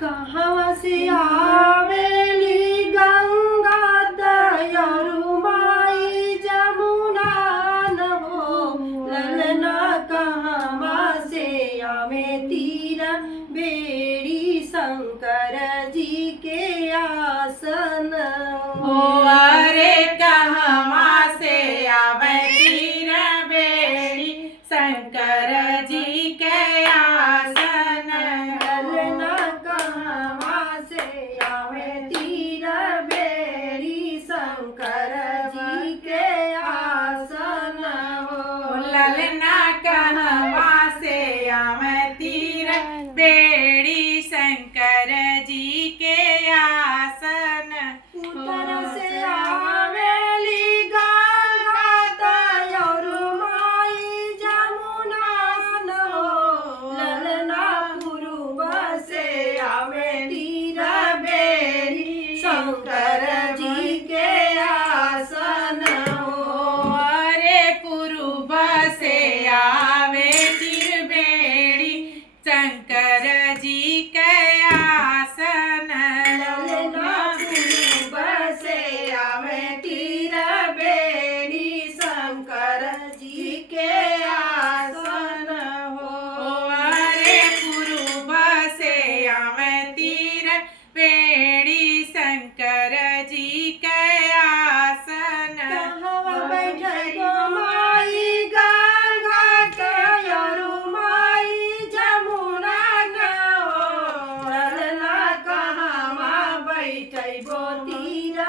कहवा से आवेली गंगा तयरु माई जमुना न हो ललना कहवा से आवे तीर बेड़ी शंकर जी के आसन हो अरे कहवा से आवे तीर बेड़ी शंकर जी के आसन ललना कहवा से आवे तीर बेड़ी शंकर जी के आसन हो ललना कहवा से आवे तीर बेड़ी शंकर जी के आसन उत्तर से आवेली गंगा तयरु माई जमुना न हो ललना पूर्व से आवे तीर बेड़ी शंकर जी के आसन हो अरे पूर्व से आवे तीर बेड़ी शंकर जी के आसन ललना पूर्व से आवे तीर बेड़ी शंकर जी के आसन हो अरे पूर्व से आवे तीर बेड़ी शंकर जी के आसन कहवा बैठे गो माई गंगा तयरु माई जमुना न हो ललना कहवा बैठे गो तीर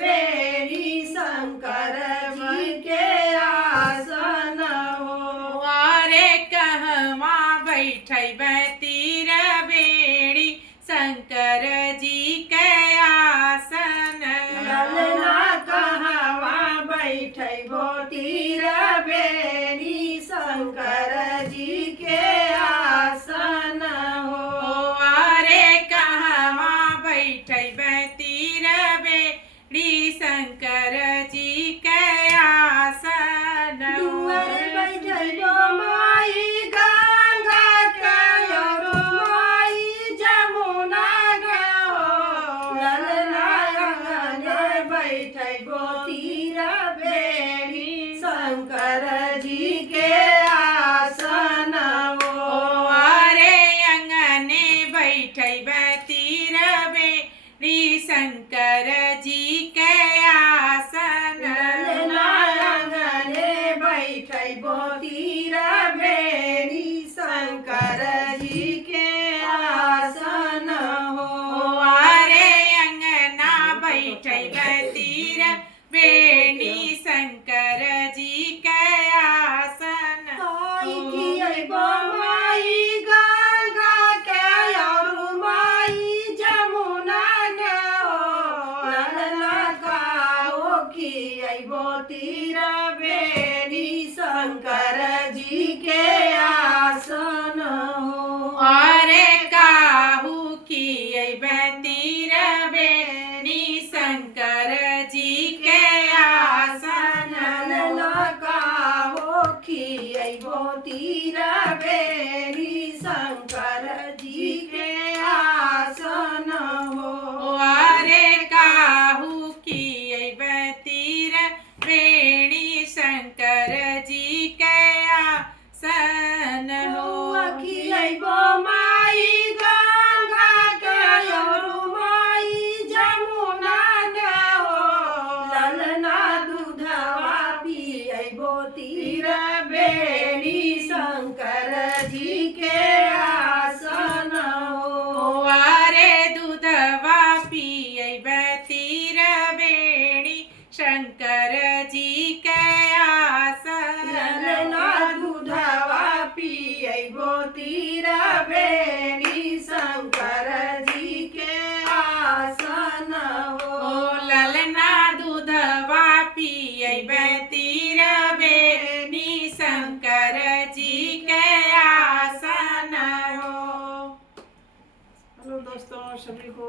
बेड़ी शंकर जी के आसन हो अरे कहवा बैठबै तीर बेड़ी शंकर जी के आसन ललना कहवा बैठे गो तीर बेड़ी शंकर जी के आसन हो अरे कहवा बैठबै तीर बेड़ी शंकर जी के आसन दुआर बैठे गो माई गंगा तयरु माई जमुना न हो ललना आंगन बैठे गो तीर बेड़ी शंकर जी के आसन हो अरे अंगने बैठबै तीर बेड़ी शंकर जी के आसन ललना आंगने बैठे गो तीर बेड़ी शंकर जी के आसन हो अरे अंगना बैठबै तीर बेड़ी शंकर जी के आसन आई खियैबो माई गंगा तयरु माई जमुना न हो ललना काओ खियैबो तीर बेड़ी शंकर जी के आसन हो अरे काहू खियबै तीर बेड़ी शंकर जी के आसन ललना काओ खियैबो तीर बेड़ी शंकर जी के आसन हो अरे काहू खियबै तीर बेड़ी शंकर जी के आसन हो खियैबो माई गंगा तयरु माई जमुना न हो ललना दूधवा पियैबो तीर बेड़ी शंकर जी के आसन हो अरे दूधवा पियबै तीर बेड़ी शंकर जी के आसन ललना दूधवा पियैबो तीर बेड़ी शंकर जी के आसन हो ललना दूधवा पियबै तीर बेड़ी शंकर जी के आसन हो। हेलो दोस्तों, सभी को